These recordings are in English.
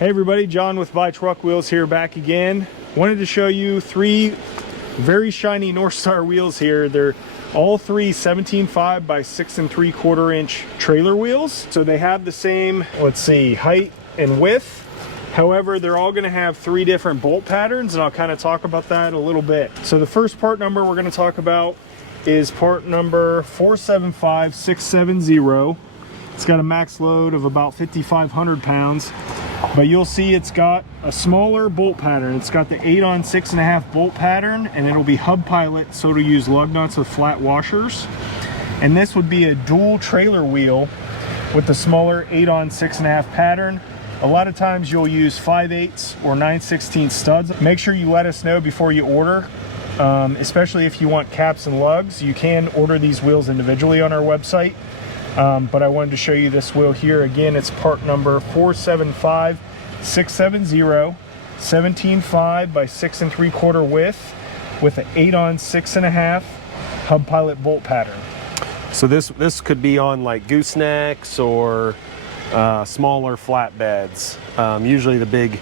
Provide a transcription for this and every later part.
Hey everybody, John with Buy Truck Wheels here, back again. Wanted to show you three very shiny Northstar wheels here. They're all three 17.5 by 6 3/4 inch trailer wheels. So they have the same, let's see, height and width. However, they're all going to have three different bolt patterns, and I'll kind of talk about that a little bit. So the first part number we're going to talk about is part number 475670. It's got a max load of about 5,500 pounds. But you'll see it's got a smaller bolt pattern. It's got the 8 6.5 bolt pattern, and it'll be hub pilot, so it'll use lug nuts with flat washers. And this would be a dual trailer wheel with the smaller 8 6.5 pattern. A lot of times you'll use 5/8 or 9/16 studs. Make sure you let us know before you order, especially if you want caps and lugs. You can order these wheels individually on our website. But I wanted to show you this wheel here. Again, it's part number 475670, 17.5 by 6 3/4 width with an 8 6.5 hub pilot bolt pattern. So this could be on like goosenecks or smaller flatbeds. Usually the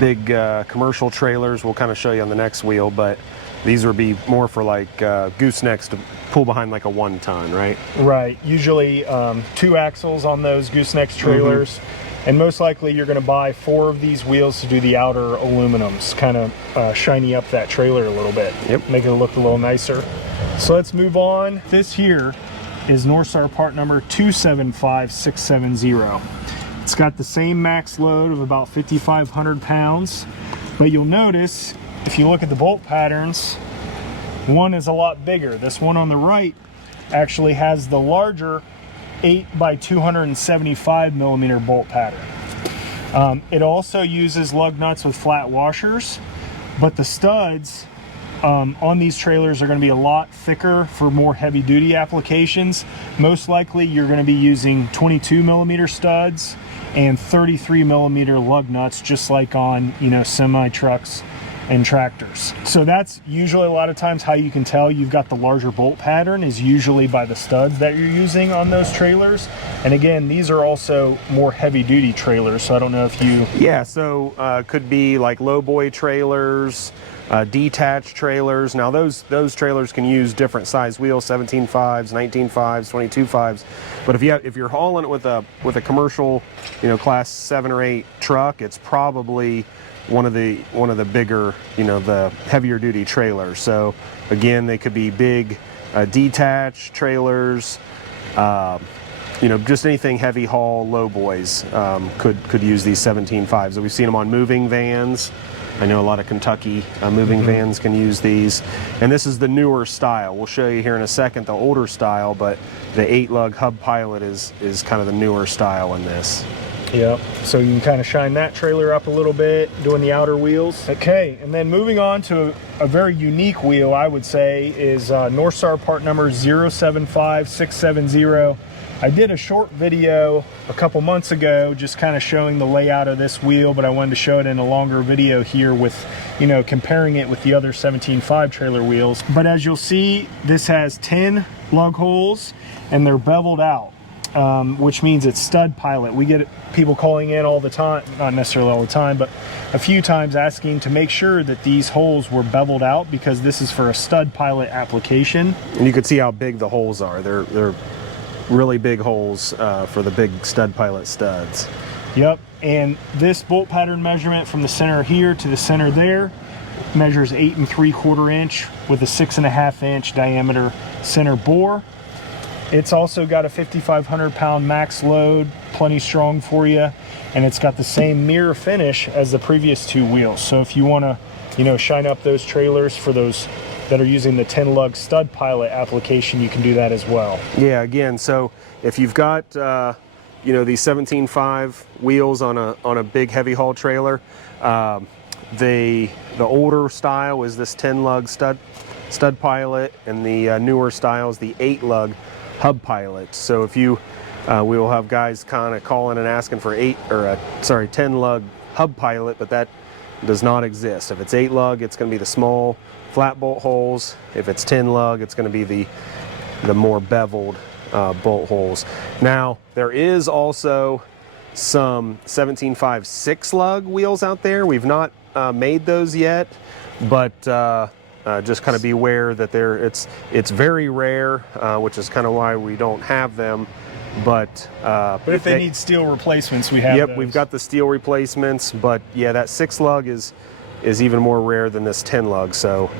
big commercial trailers we'll kind of show you on the next wheel, but these would be more for like goosenecks to pull behind like a 1 ton, right? Right. Usually 2 axles on those goosenecks trailers. And most likely you're going to buy 4 of these wheels to do the outer aluminums, kind of shiny up that trailer a little bit. Yep. Make it look a little nicer. So let's move on. This here is Northstar part number 275670. It's got the same max load of about 5,500 pounds, but you'll notice if you look at the bolt patterns, one is a lot bigger. This one on the right actually has the larger 8 by 275 millimeter bolt pattern. It also uses lug nuts with flat washers, but the studs on these trailers are going to be a lot thicker for more heavy duty applications. Most likely you're going to be using 22 millimeter studs and 33 millimeter lug nuts, just like on, you know, semi trucks and tractors. So that's usually a lot of times how you can tell you've got the larger bolt pattern, is usually by the studs that you're using on those trailers. And again, these are also more heavy duty trailers, so I don't know if you... Yeah, so could be like lowboy trailers, detached trailers. Now those trailers can use different size wheels, 17.5s, 19.5s, 22.5s. But if you're hauling it with a commercial, you know, class 7 or 8 truck, it's probably one of the bigger, you know, the heavier duty trailers. So again, they could be big detached trailers, you know, just anything heavy haul, low boys could use these 17.5s. So we've seen them on moving vans. I know a lot of Kentucky moving vans can use these. And this is the newer style. We'll show you here in a second the older style, but the 8-lug hub pilot is kind of the newer style in this. Yep, so you can kind of shine that trailer up a little bit, doing the outer wheels. Okay, and then moving on to a very unique wheel, I would say, is Northstar part number 075670. I did a short video a couple months ago just kind of showing the layout of this wheel, but I wanted to show it in a longer video here with, you know, comparing it with the other 17.5 trailer wheels. But as you'll see, this has 10 lug holes and they're beveled out. Which means it's stud pilot. We get people calling in all the time, not necessarily all the time, but a few times asking to make sure that these holes were beveled out, because this is for a stud pilot application. And you can see how big the holes are. They're really big holes for the big stud pilot studs. Yep, and this bolt pattern measurement from the center here to the center there measures 8 3/4 inch with a 6.5 inch diameter center bore. It's also got a 5,500 pound max load, plenty strong for you, and it's got the same mirror finish as the previous 2 wheels. So if you want to, you know, shine up those trailers for those that are using the 10-lug stud pilot application, you can do that as well. Yeah, again, so if you've got you know, these 17.5 wheels on a big heavy haul trailer, the older style is this 10-lug stud pilot, and the newer style is the 8-lug hub pilot. So if you we will have guys kind of calling and asking for 10-lug hub pilot, but that does not exist. If it's 8-lug, it's going to be the small flat bolt holes. If it's 10-lug, it's going to be the more beveled bolt holes. Now there is also some 17.5 6-lug wheels out there. We've not made those yet, but just kind of beware that it's very rare, which is kind of why we don't have them. But if they need steel replacements, we have those. We've got the steel replacements, but yeah, that 6-lug is even more rare than this 10-lug, so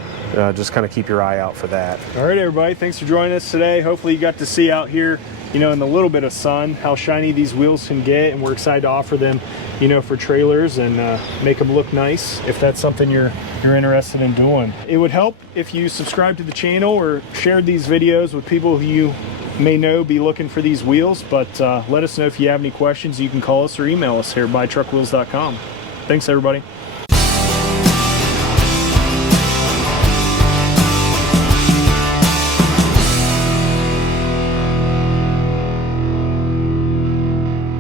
just kind of keep your eye out for that. All right, everybody, thanks for joining us today. Hopefully you got to see out here, you know, in the little bit of sun, how shiny these wheels can get, and we're excited to offer them, you know, for trailers and make them look nice if that's something you're interested in doing. It would help if you subscribe to the channel or shared these videos with people who you may know be looking for these wheels, but let us know if you have any questions. You can call us or email us here at BuyTruckWheels.com. Thanks, everybody.